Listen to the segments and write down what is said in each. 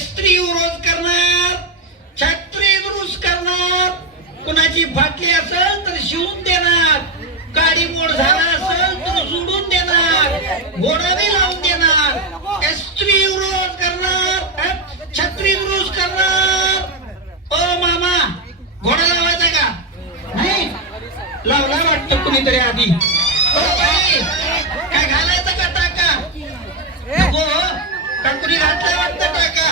स्त्री विरोध करणार, छत्री दुरुस्त करणार, कुणाची फाटली असेल तर शिवून देणार, गाडी मोड झाला असेल तर सोडून देणार, घोडावी लावून देणार, स्त्री विरोध करणार, छत्री दुरुस्त करणार. ओ मामा, घोडा लावायचा का? नाही लावला वाटतं कुणीतरी आधी. ओ बाई, काय घालायचं का टाका? नको का कुणी घातलं वाटतं टाका?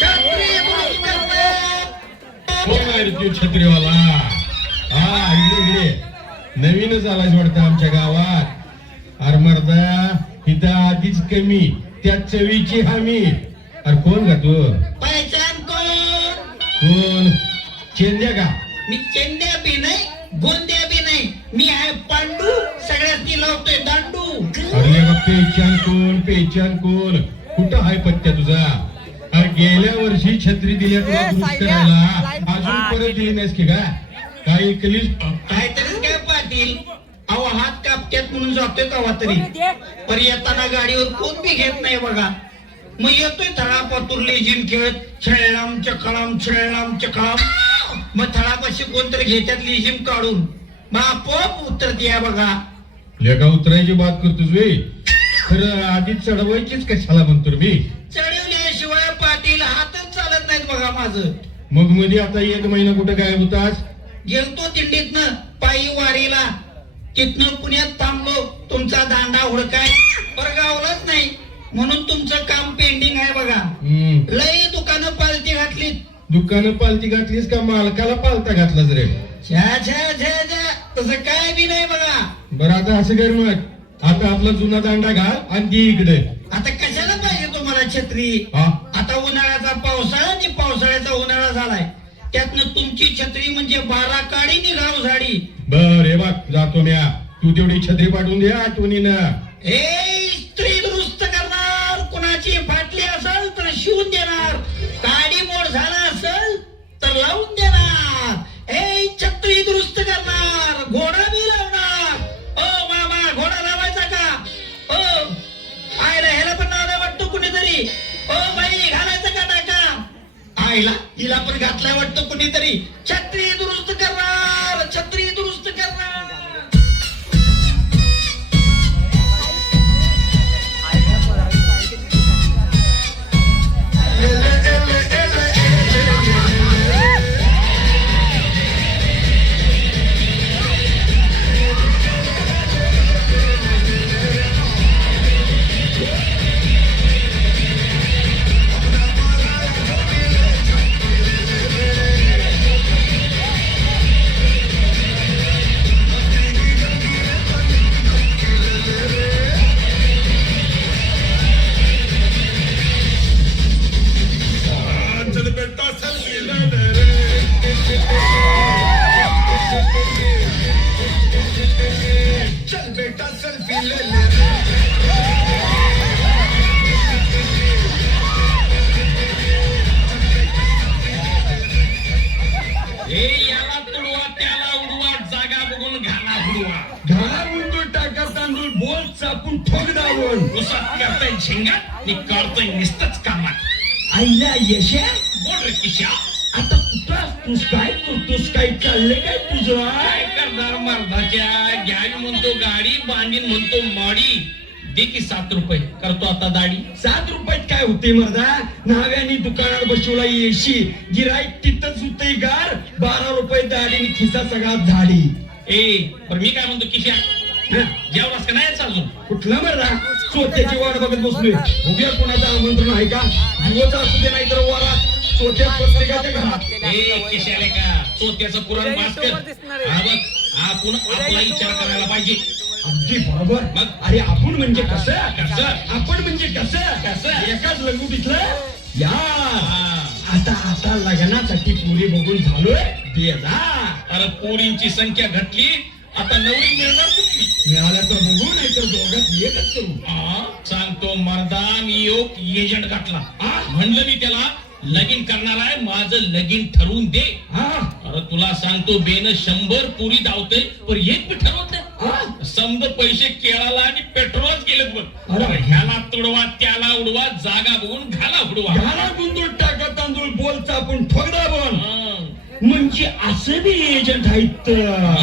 छत्री दुरुस्त करणार. कोण आहे रे तो छत्रीवाला? हा इकडे नवीनच आलाय वाटतं आमच्या गावात. अरे मर्दा, इथं आधीच कमी त्या चवीची हमी. अरे कोण का तू? पहिचान कोण? कोण? चेंद्या का? मी चेंद्या बी नाही, गोंद्या बी नाही, मी आहे पांडू, सगळ्यांनी लावतोय दांडू. अरे का पेचान कोण? पेचान कोण? कुठं आहे पत्त्या तुझा? अरे गेल्या वर्षी छत्री दिल्या तुला दुरुस्त करायला, अजून परत दिली नाहीस की? काय ऐकलीस? काहीतरीच काय पाटील, अहो हात कापत्यात म्हणून जातोय कवा तरी, पर येताना गाडीवर कोण बी घेत नाही बघा. मग येतोय थळापातूर लेझिम खेळत, छळलाम चकळाम छळलाम चकळाम. मग थळापाशी कोणतरी घेतात लेझिम काढून, मग आपोआप उतरते बघा. लेका उतरायची बात करतोस वे? खरं आधी चढवायचीच कशाला म्हणतो मी? चढवल्याशिवाय पाटील हातच चालत नाहीत बघा माझं. मग मध्ये आता 1 महिना कुठं काय होतास? गेलतो दिंडीतनं पायी वारीला, तिथनं पुण्यात थांबलो तुमचा दांडा हुडकाय, पर गावलाच नाही म्हणून तुमचं काम पेंडिंग आहे बघा. लय दुकानं पालती घातली. दुकानं पालती घातलीस का मालकाला पालता घातलास रे? तसं काय बी नाही बघा. बरं आता असं कर, मग आता आपला जुना दांडा घाल आणि ती इकडे. आता कशाला पाहिजे तुम्हाला छत्री? हा? आता उन्हाळ्याचा पावसाळा आणि पावसाळ्याचा उन्हाळा झालाय, त्यातनं तुमची छत्री म्हणजे 12 काडी निघाव झाडी. बर हे बघ, जातो म्या. तू तेवढी छत्री पाठवून दे आठवणीनं. ए स्त्री दुरुस्त करणार, कुणाची फाटली असेल तर शिवून देणार, गाडी मोड झाला असेल तर लावून देणार. ए छत्री दुरुस्त करणार, घोडा बी लावणार. ओ मामा, घोडा लावायचा का? ओ आईला ह्याला पण नाव वाटतं कुणीतरी. ओ बाई, घालायचं का टाका? आईला हिला पण घातलाय वाटतं कुणीतरी. छत्री दुरुस्त करणार, छत्री दुरुस्त करणार. आईला यशा बोल रे किशा, आता कुठं तूच काय करतोस? काय चाललंय काय तुझं? काय करणार मर्दाच्या, घ्यावी म्हणतो गाडी, बांधीन म्हणतो माडी. दे की 7 रुपये, करतो आता दाढी. 7 रुपयात काय होते मर्दा? न्हाव्यानी दुकानात बसवला येशी, गिराईक तिथंच होते गार. 12 रुपये दाढी, खिसा सगळा झाडी. ए पण मी काय म्हणतो किशा, जेवणास का नाही अजून? कुठला मर्दा? चोत्याची वाट बघत बसलोय. उद्या कोणाचं आमंत्रण आहे का? दिवस असू दे नाही तर वारा चोत्या प्रत्येकाच्या घरात. ए किशाले का, चोत्याचं पुराण बास कर. हा बघ, आपण आपला विचार करायला पाहिजे. अगदी बरोबर. मग अरे आपण म्हणजे कसं? आपण म्हणजे कसं? एकाच लंगुटीतलं यार. आता लग्नासाठी पुरी बघून झालोय बेजार. अरे पोरींची संख्या घटली, आता नवरी मिळणार कुठली? मिळाल्या तर बघू, नाही तर दोघात एकच करू. सांगतो मर्दा, मी योग एजंट घातला. म्हणलं मी त्याला लगीन करणार आहे, माझं लगीन ठरवून दे. हा अरे तुला सांगतो बेन 100 पुरी धावतोय पण एक बी ठरवत नाही. समज पैसे केळाला आणि पेट्रोलच गेलेत बघ. अरे. ह्याला तुडवा त्याला उडवा, जागा बघून घाला उडवा. घाला गुंदूळ टाका तांदूळ बोलचा पण ठोकदा पण हा. म्हणजे असं बी एजंट आहेत.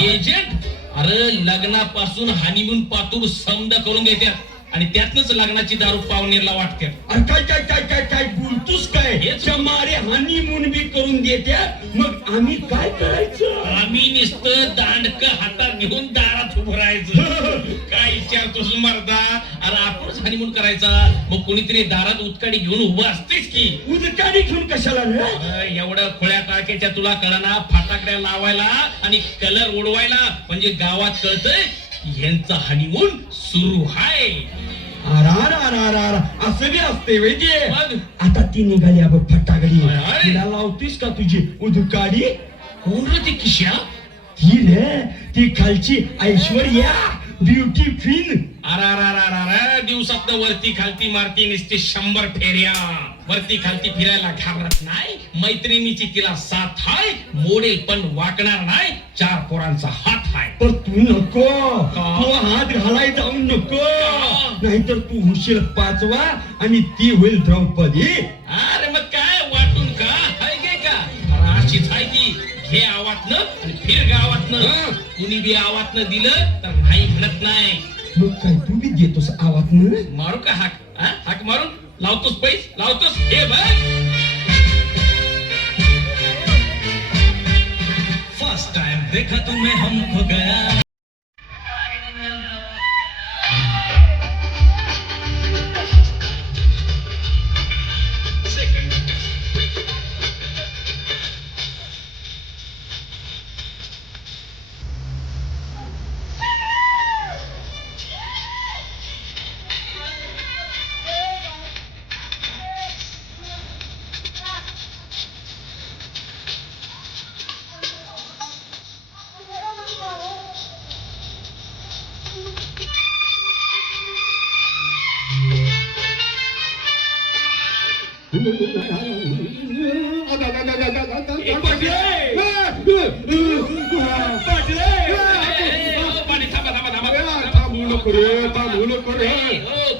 एजंट अरे लग्नापासून हनीमून पातूर समजा करून घेतात आणि त्यातनच लग्नाची दारू पावणेरला वाटते. अरे काय काय काय काय काय बोलतोस काय? हेच. मारे हनीमून बी करून देत्या, मग आम्ही काय करायचं? आम्ही नुसतं दांडक हातात घेऊन दारात उभं राहायचं. काय विचारतोस मर्दा? अरे आपणच हनीमून करायचा, मग कोणीतरी दारात उतकाडी घेऊन उभं असतेच की. उदकाडी घेऊन कशाला रे? अरे एवढं खोळ्या काळकेच्या तुला कळना, फटाकड्या लावायला आणि कलर उडवायला म्हणजे गावात कळतंय यांचा हनीमून सुरू आहे. असं बी असते वय ते. मग? आता ती निघाली आपण फटाकडी. होय, होय. तिला लावतीस का तुझी उदकाडी? कोण रे ती किशा? ती रे ती खालची ऐश्वर्या ब्युटीफुल. अरे दिवसात वरती खालती मारती नुसती 100 फेऱ्या. वरती खालती फिरायला घाबरत नाही, मैत्रिणीची तिला साथ हाय, मोडेल पण वाकणार नाही, 4 पोरांचा हात हाय. पण तू नको, का? तू हात घालाय जाऊ नको, का? नाहीतर तू होशील 5वा आणि ती होईल द्रौपदी. अरे मग काय वाटून का हाय गे का? अरे अशीच हाय ती. घे आवातनं आणि फिर गावातनं. हं. कुणी बी आवातनं दिलं तर नाही म्हणत नाही. मग काय तू बी देतोस आवाज न? मारू का हाक? हाक मारून लावतोस पैस लावतोस. हे बघ फर्स्ट टाइम देखा तुम्हें हमको गया.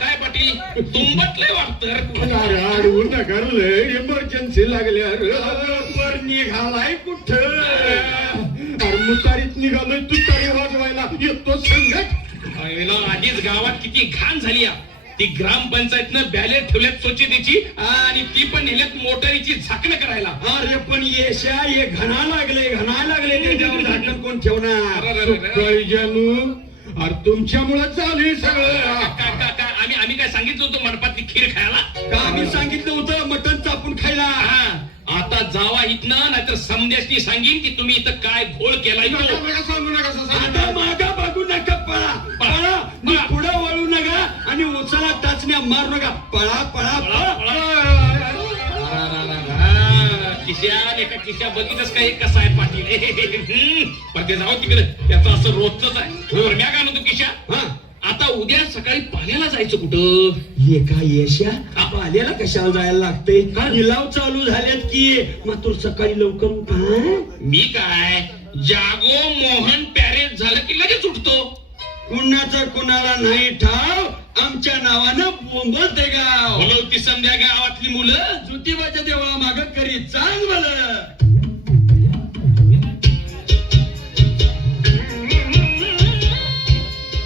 काय पाटील तुंबटले वाटत. इमर्जन्सी लागल्यावर निघालाय कुठं? मुतारीत निघालोय तुतारी वाजवायला येतो संघट. आधीच गावात किती घाण झाली. ती ग्रामपंचायतनं बॅलेट ठेवल्यात स्वच्छतेची आणि ती पण नेल्यात मोटारीची झाकणं करायला. अरे पण येशा हे घणा लागले त्याच्यावर झाकण कोण ठेवणार? जानू अरे तुमच्यामुळे चालू आहे सगळं. आम्ही काय सांगितलं होतं मंडपातली खीर खायला? का आम्ही सांगितलं होतं मटण चापून खायला? आता जावा इथनं, नाहीतर समद्यासनी सांगीन की तुम्ही इथं काय घोळ केलाय तो. आता मागा बघू नका, पळा पळा. पुढे वळू नका आणि उचला टाचण्या मारू नका. पळा पळा पळा. एका किशा बघितच काय कसा आहे पाटील. पण ते जाऊ तिकडे, त्याचं असं रोजच आहे. म्या काय म्हणतो किशा, आता उद्या सकाळी पाण्याला जायचं कुठं? हे काय यशा पाल्याला कशाला जायला लागतंय? लिलाव चालू झाल्यात की मग तू सकाळी लवकर उठा. मी काय जागो मोहन पॅरेज झालं की लगेच उठतो. कुणाचं कुणाला नाही ठाव, आमच्या नावानं बोंबलते गाव. बोलवती संध्या गावातली मुलं ज्योतिबाच्या देवळा माग करी चांग भलं.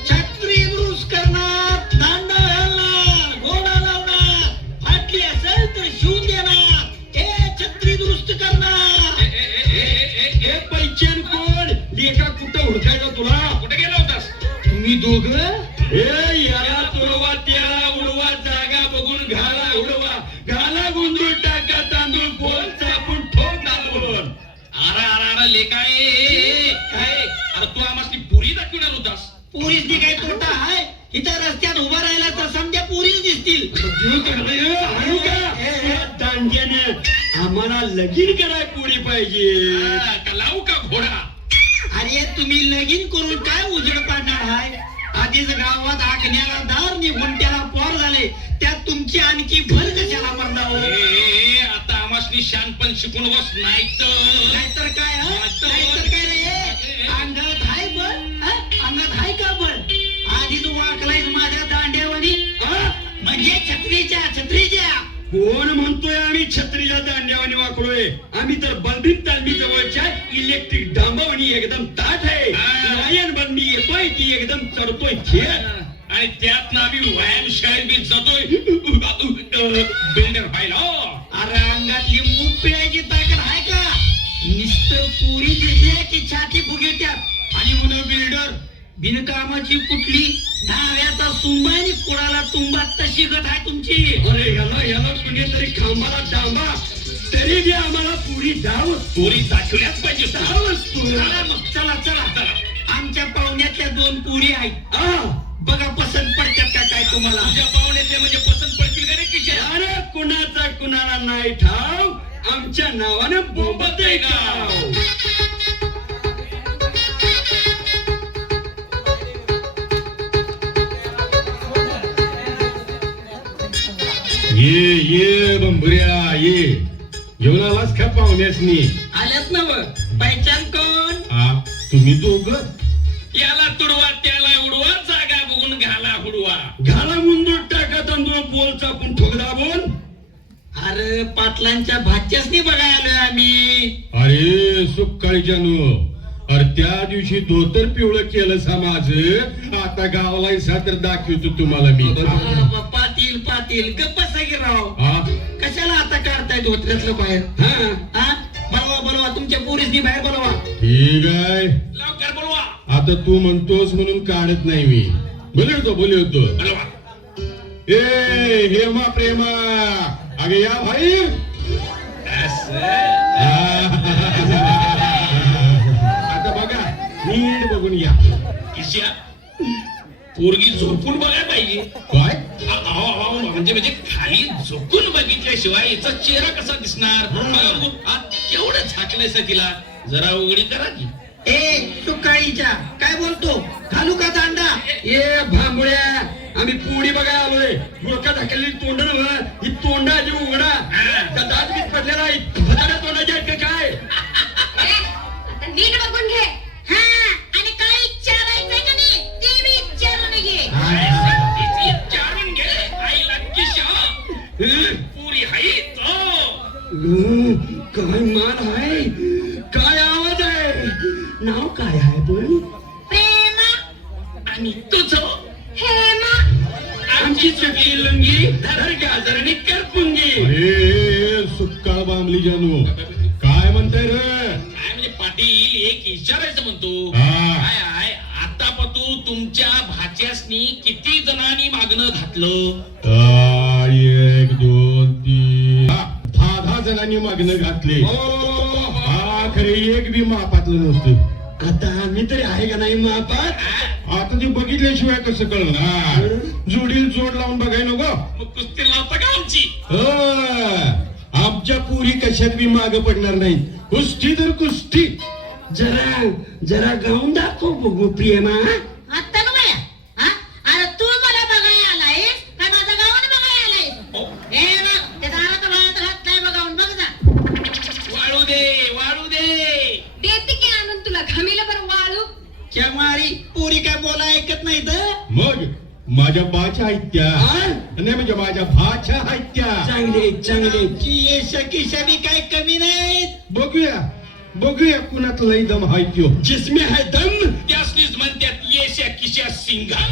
छत्री दुरुस्त करणार, दांडा घालणार, घोडा लावणार, फाटली असेल तर शिवून देणार. छत्री दुरुस्त करणार. हे पैचन कोण? लेखा कुठं हुडकायचा तुला? कुठे गेला होतास? तुम्ही दोघं याला तुडवा त्याला उडवा, जागा बघून घाला उडवा, घाला गुंदूळ टाका तांदूळ कोण चापून ठोक दाबून. अरे लेकाय काय? अरे तू आम्हाला पुरी दाखवणार होतास? पुरीसनी काय तोटा आहे? इथं रस्त्यात उभा राहिला तर समजा पुरीच दिसतील. आणू का दांड्यानं? आम्हाला लगीन कराय पोरी पाहिजे. का लावू का घोडा? अरे तुम्ही लगीन करून काय उजेड पाडणार आहे? आधीच गावात आखण्याला दार निघून त्याला पोर झाले, त्यात तुमची आणखी भर कशाला मरणार? आता आम्हाला पोरासनी शानपण शिकून बस नाही तर नाहीतर काय नाहीतर काय रे अंगात हाय बळ अंगात हाय का बळ आधी तू वाकलायस माझ्या दांड्यावानी म्हणजे छत्रीच्या कोण म्हणतोय आम्ही छत्रीच्या दांड्यावानी वाकलोय? आम्ही तर बलबीत तालमी जवळच्या इलेक्ट्रिक डांबावानी एकदम ताठ आहे. वायन बंदी येतोय ती एकदम चढतोय थेट आणि त्यात ना आम्ही व्यायाम शाळेत बी जातोय बिल्डर व्हायला. अरे अंगातली मूग पिळायची ताकद आहे का? नुसतं पुरी दिसल्या की छाती फुगेत्यात आणि म्हणून बिल्डर बिनकामाची कुठली नाव्याचा सुंबा आणि कुणाला तुंबात तशी गत आहे तुमची. अरे याला कुणीतरी खांबाला डांबा तरी बी आम्हाला पुरी डाव पोरी दाखवल्याच पाहिजे. डावच चला मग चला आमच्या पाहुण्यातल्या 2 पुरी आहेत बघा पसंत पडतात का काय तुम्हाला? तुझ्या पाहुण्यातले म्हणजे पसंत पडतील का रे किशा? अरे कुणाचा कुणाला नाही ठाव आमच्या नावानं बोंबत आहे गाव. ये बंबुऱ्या ये घेऊन आलास का पाहुण्यासनी? आल्यात ना व पहिचान कोण? तुम्ही दोघं याला तुडवा त्याला उडवा जागा बघून घाला हुडवा. घाला मुंदूर टाका तांदूळ बोल चापून ठोक दाबून. अरे पाटलांच्या भाच्यासनी बघायला आलोय आम्ही. अरे सुकाळी जानू अरे त्या दिवशी धोतर पिवळं केलं समाज आता गावाला सातर दाखवतो तुम्हाला मी. पाटील गप्प की राव हा? कशाला आता काढताय धोत्र्यातलं बाहेर? बोलवा तुमच्या पोरीसनी बाहेर बोलवा. ठीक आहे लवकर बोलवा. आता तू म्हणतोस म्हणून काढत नाही मी. बोलवतो बोलवा. ए हेमा प्रेमा अगे या भाई. आता बघा नीट बघून या. किशा पोरगी झोपून बघायला पाहिजे. काय म्हणजे खाली झोपून बघितल्याशिवाय याचा चेहरा कसा दिसणार? केवढं झाकलंयस तिला जरा उघडी करा की. ए सुकाळीच्या काय बोलतो? घालू का दांडा? ए भांबुळ्या आम्ही पुडी बघायला आलोय. डोक्यात ढकललेली तोंड नव्ह ही तोंड आधी उघडा. त्या दात बीत पडलेला आहे भदाड्या तोंडाची आहेत का काय? आता नीट बघून घे. आणि काय विचारायचंय का नाही ते मी विचारून घे. विचारून घे आईला किशा पुरी हाई काय मान आहे काय आवाज आहे नाव काय आहे पण? प्रेमा आणि तुझं हेमा आमची चुकी लंगी धर गाजरणी करपुंगी. अरे सुक्काळ बांबली जानू काय म्हणताय रे? काय म्हणजे पाटील एक विचारायचं म्हणतो. हा. काय आहे आता पतू तुमच्या भाच्यासनी किती जणांनी मागणं घातलं? 1 2 3 10 जणांनी मागणं घातले. खरे एक बी मापातलं नव्हतं. आता आम्ही तरी आहे का नाही मापात? आता ते बघितल्याशिवाय कसं कळणार? जोडील जोड लावून बघाय नको. मग कुस्ती लावता का आमची? आमच्या पुरी कशात बी माग पडणार नाही. कुस्ती तर कुस्ती. जरा गाऊन दाखव बघू प्रेमा. आता ना बाया अरे तू मला बघायला आलायस का माझा गावाने बघायला आलायस? हे बघ ते दारात बाळात हात नाही बघावून बघ जा. वाळू दे देते की आणून तुला घमीला बरं वाळू. मारी पुरी काय बोला ऐकत नाही तर मग माझ्या बाच्या आहेत त्या. नाही म्हणजे माझ्या भाच्या आहेत त्या. चांगले येशा किशा बी काय कमी नाहीत. बघूया कुणात लई दम हाय त्यो. जिसमे है दम त्यासनीच म्हणतात येशा किशा सिंगा.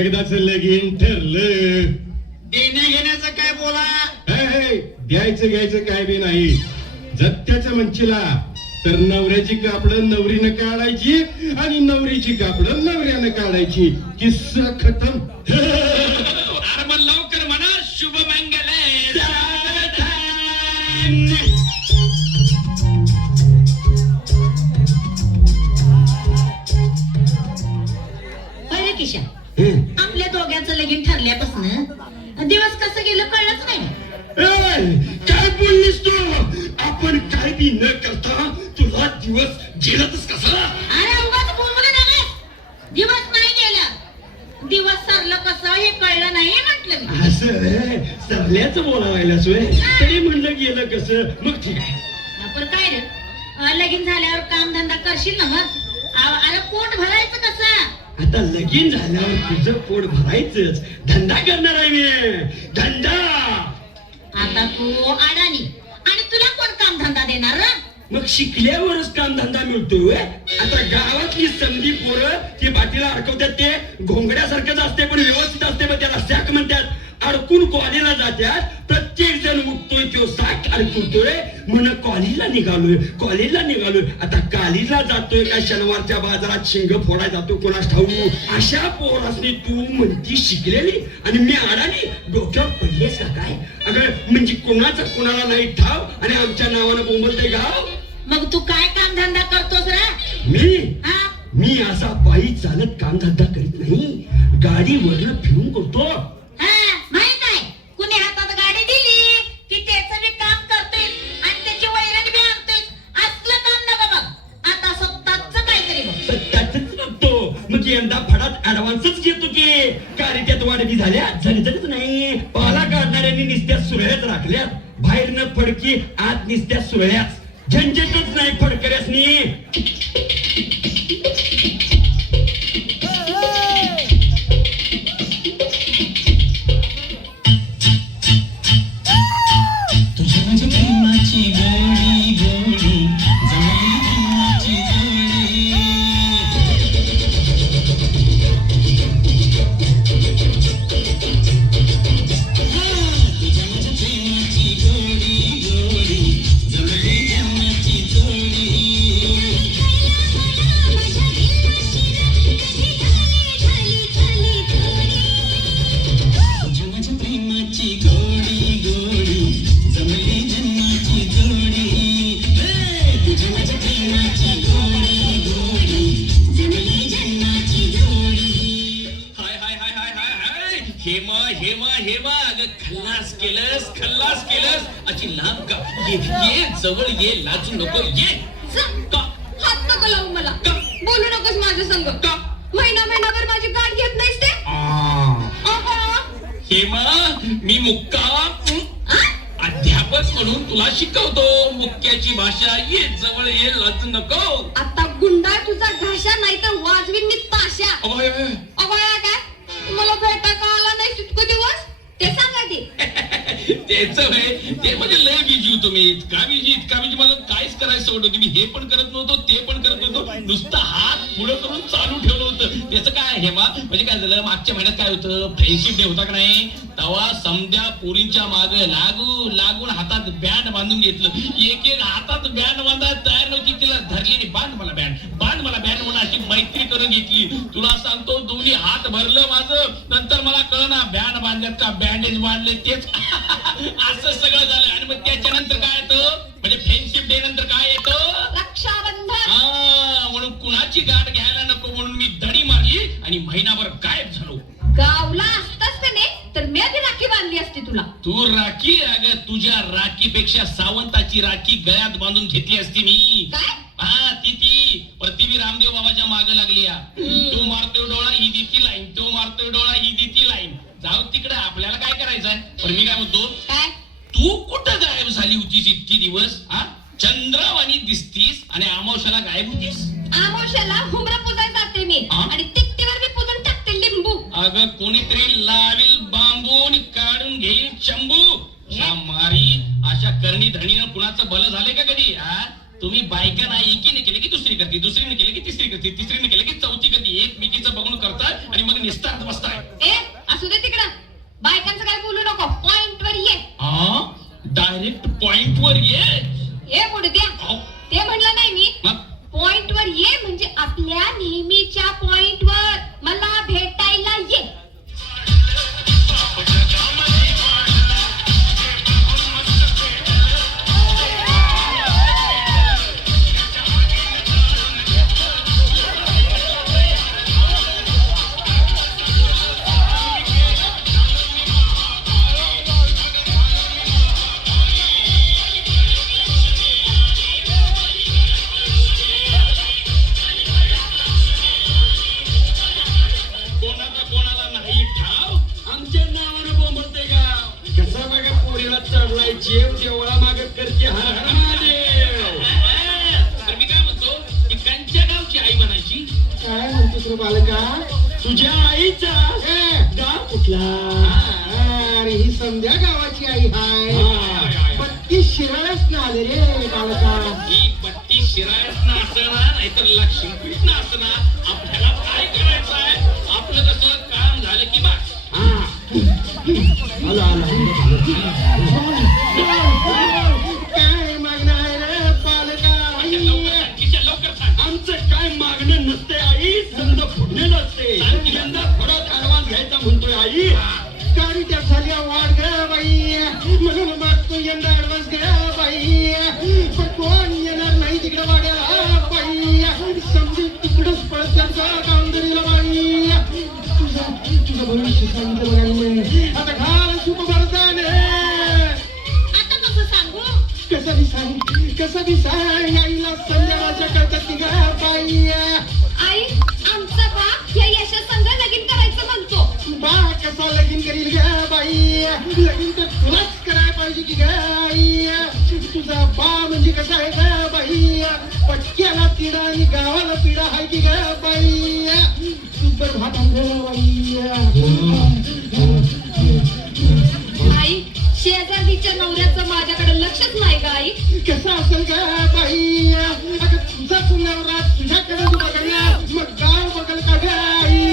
एकदाच लगीन ठरलं. देण्या घेण्याचं काय बोला. द्यायचं घ्यायचं काय बी नाही. जत्याच्या मंचीला तर नवऱ्याची कापडं नवरीनं काढायची आणि नवरीची कापडं नवऱ्यानं काढायची. किस्सा खतम. अरे मग लवकर म्हणा शुभ मंगल. पहिले किशा आपल्या दोघांचं लगीन ठरल्यापासून दिवस कसं गेलं कळलंच नाही. काय बोललीस तू. आपण काय बी न करता तुला दिवस गेलातच कसा. अरे उगाच बोलू नका. दिवस नाही गेला. दिवस सरलं कसं हे कळलं नाही म्हटलं मी. असं सरल्याच बोलावायला सोय तरी म्हणलं गेलं कसं. मग ठीक आहे. पण काय रे लगीन झाल्यावर काम धंदा करशील ना मग. अरे पोट भरायचं कसं. आता लगीन झाल्यावर तुझं पोट भरायचंच. धंदा करणार आहे मी. धंदा. आता तू अडाणी आणि तुला कोण काम धंदा देणार रे? मग शिकल्यावरच काम धंदा मिळतोय. आता गावातली समधी पोरं ते पाठीला अडकवतात ते घोंगड्यासारखंच असते पण व्यवस्थित असते. पण त्याला सॅक म्हणतात. अडकून कॉलेजला जात्यात. प्रत्येक जण उठतोय तो सॅक अडकवतोय म्हणून कॉलेजला निघालोय. आता कॉलेजला जातोय का शनिवारच्या बाजारात शिंग फोडायला जातो कोणास ठाऊ. अशा पोरासनी तू म्हणती शिकलेली आणि मी अडाणी. डोक्यावर पडलेस का काय. अगं म्हणजे कोणाचं कोणाला नाही ठाव आणि आमच्या नावानं बोंबलते गाव. मग तू काय काम धंदा करतोस रे? मी असा पायी चालत काम धंदा करीत नाही. गाडीवरनं फिरून करतो. माहित आहे कुणी हातात गाडी दिली की त्याचं बी काम करतोय आणि त्याची वैरण बी आणतोय. असलं काम नका बघ. आता स्वतःच काहीतरी बघ. त्याच बघतो. मग यंदा फडात ऍडव्हान्सच घेतो की. कार्यात वाढबी झाल्या झणझणच नाही. पाला काढणाऱ्यांनी निस्त्या सुरळ्याच राखल्यात. बाहेरनं फडकी आत निस्त्या सुरळ्याच. झंझटच नाही फडकऱ्यासनी. हेमा अगं खल्लास केलंस अशी लांब का. ये जवळ ये. लाजू नको. ये हात नको लावू मला. बोलू नकोस माझ्या संग. महिनाभर माझी गाठ घेत नाहीस ते. हेमा मी मुक्का अध्यापक म्हणून तुला शिकवतो मुक्क्याची भाषा. ये जवळ ये. लाजू नको. आता गुंडा तुझा घाशा नाही तर वाजवीन मी ताशा. अगोया काय मला भेटा का आला नाही तितकं दिवस ते सांगा ते. तेच ते म्हणजे लय बिजी होतो मी. इतका बिजी मला काहीच करायचं सोडलं होतं. मी हे पण करत नव्हतो ते पण करत नव्हतो. नुसतं हात पुढं करून चालू ठेवलं होतं. त्याचं काय हेमा म्हणजे काय झालं मागच्या महिन्यात काय होतं फ्रेंडशिप डे होता का नाही. तेव्हा समध्या पोरींच्या माग लागून हातात बँड बांधून घेतलं. एक हातात बँड बांधायला तयार नव्हती. तिला धरली बांध मला बँड म्हणून अशी मैत्री करून घेतली. तुला सांगतो दोन्ही हात भरलं माझं. नंतर मला कळना बँड बांधल्यात का बँडेज बांधले तेच. असं सगळं झालं. आणि मग त्याच्यानंतर काय येतं म्हणजे फ्रेंडशिप डे नंतर काय येतं रक्षाबंधन. म्हणून कुणाची गाठ घ्यायला नको म्हणून मी दडी मारली आणि महिनाभर गायब झालो. गावला असतास का नाही तर मी आधी राखी बांधली असती तुला. तू राखी अगं तुझ्या राखीपेक्षा सावंताची राखी गळ्यात बांधून घेतली असती मी. काय ती बी रामदेव बाबाच्या मागे लागली. तो मारतोय डोळा ही देती लाईन. तो मारतोय डोळा ही देती लाईन. जाऊ तिकडे आपल्याला काय करायचंय. पण मी काय म्हणतो काय तू कुठं गायब झाली होतीस इतकी दिवस. चंद्रावाणी दिसतीस आणि अमावश्याला गायब होतीस. आमोशाला हुमरा पुजायला जाते मी हा? आणि तिकटीवर मी पुजून टाकते लिंबू. अगं कोणीतरी लावील बांबू आणि काढून घेईल शंभू. मारी अशा करणी धरणीनं कुणाचं भलं झाले का कधी. तुम्ही बायका नाही एकीने केले की दुसरी करते, दुसरीने केले की तिसरी करते, तिसरीने केले की चौथी करते, एकमेकीचं बघून करताय आणि मग निस्तार्थ बसताय. ए असू दे तिकडं, बायकांचं काय बोलू नको, पॉइंट वर ये. हा डायरेक्ट पॉइंट वर ये. ए मुडद्या, अहो, ते म्हणलं नाही मी. मग पॉइंट वर ये म्हणजे आपल्या नेहमीच्या पॉइंट वर मला भेटायला ये. कोणाचा कोणाला नाही ठाव. आमच्या नावानं बोंबलते का कसा मागे पोरीला चढलाय जेव देवळा मागे करते हर हर महादेव. तर मी काय म्हणतो, ती कंच्या गावची आई म्हणायची. काय म्हणतोस रे बालका? तुझ्या आईचा गाव कुठला? अरे ही संध्या गावाची आई हाय, पण ती शिराळच ना आले रे बालका. ही पट्टी शिरायच ना असना नाहीतर लक्ष्मीपीठ ना असना, आपल्याला काय करायचं आहे? आपलं कसं काम झालं की बस. आलो काय मागणं आहे रे बालका? लवकर सांग. आमचं काय मागणं नसते आई, समजा फुटलेलं असते. यंदा परत ऍडव्हान्स घ्यायचा म्हणतोय आई. गाडी त्या झाल्या वाढ ग बाई, म्हणून मागतो यंदा ऍडव्हान्स ग बाई. पण कोण येणार नाही तिकडे वाड्याला बाई, समजून तिकडच पळत त्यांचं कामगिरीला बाई. तुझं भविष्य सांगितलं बघायला आता घाल सुख भरताने. आता कसं सांगू? कसं बी सांग आईला संध्याकाळच्या करतात ती ग बाई. आई, आमचा बाप या यशा संघ लगीन करायचं म्हणतो. बा कसा लगीन करील ग बाई, लगीन तर तुलाच करायला पाहिजे की ग आई. तुझा बा म्हणजे कसा आहे ग बाई, पटक्याला तिडा आणि गावाला पिढा आहे की ग बाई. सुपर भात आणलं बाई. आई, शेजारीच्या नवऱ्याचं माझ्याकडे लक्षच नाही का आई. कसं असेल ग बाई, अगं तुझा पुण्यावर तुझ्याकडे बघायला मग गाव बघल का ग आई.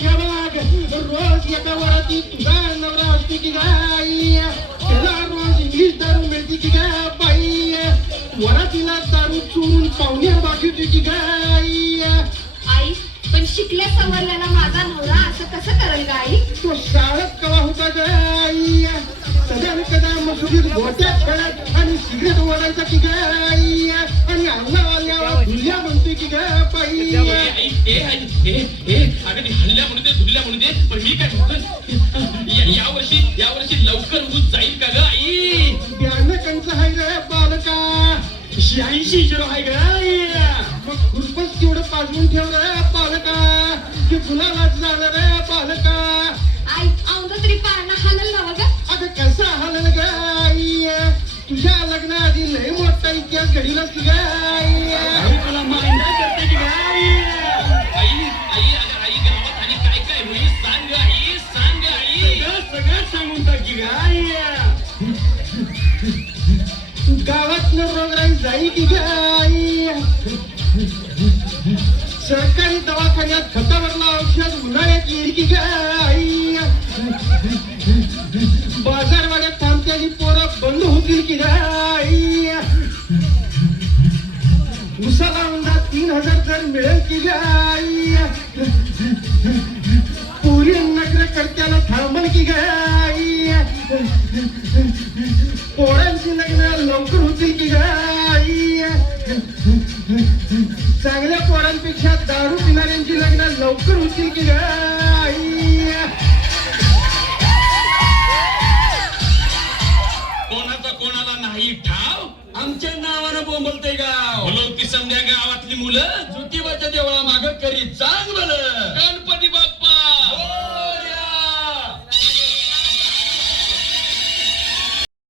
हे बघ, रोज एका वराती तुझा नवरा असते की ग आई, त्याला रोज इंग्लिश दारू मिळते की ग बाई. वरातीला दारू चोरून पाहुण्यावर दाखवते की ग आई. आई, पण शिकल्या सवरल्याला माझा नवरा असं कसं करेल का आई. तो शाळेत कवा होता ग आई, सगळ्याने कदा मजुरीत गोट्या खेळत आणि सिगरेट ओढायचा की ग आई. आणि अण्णा आल्यावर धुल्या म्हणते की ग बाई. अगं ती हल्ल्या म्हणू दे, धुल्ल्या म्हणू दे, पण मी काय म्हणतोय, यावर्षी लवकर ऊस जाईल का ग आई? बियाणं कंच आहे रे बालका, 86 आहे ग आई. मग खुरपच तेवढं पाजवून ठेव रे बालका, ते गुलालाच झालं रे बालका. आई, औंध तरी पारणं हलल ना बघा. अगं कसं हलल ग आई, तुझ्या लग्नाआधी लय मोठा इतिहास घडीलाच की ग आई. आई तुला मांडा करते की ग आई. आई गावात आणि काय काय होईल सांग आई, सांग आई. सगळं सांगून टाकी ग आई. गावात रोगराई जाई की ग आई. सरकारी दवाखान्यात खतावरला औषध उन्हाळ्यात येईल की ग आई. बाजारवाड्यात थांबत्याची पोरं बंद होतील की ग आई. उसाला उंडा 3000 जर मिळेल की ग आई. पुरी नगर करत्याला थांबल की ग आई. पोरांची लग्न लवकर होतील की ग आई. चांगल्या पोरांपेक्षा दारू पिणाऱ्यांची लग्न लवकर होतील की ग आई. कोणाचा कोणाला नाही ठाव. आमच्या नावानं बोंबलते गाव. बोलवती संध्या गावातली मुलं ज्योतिबाच्या देवळा माग करी चांग भलं.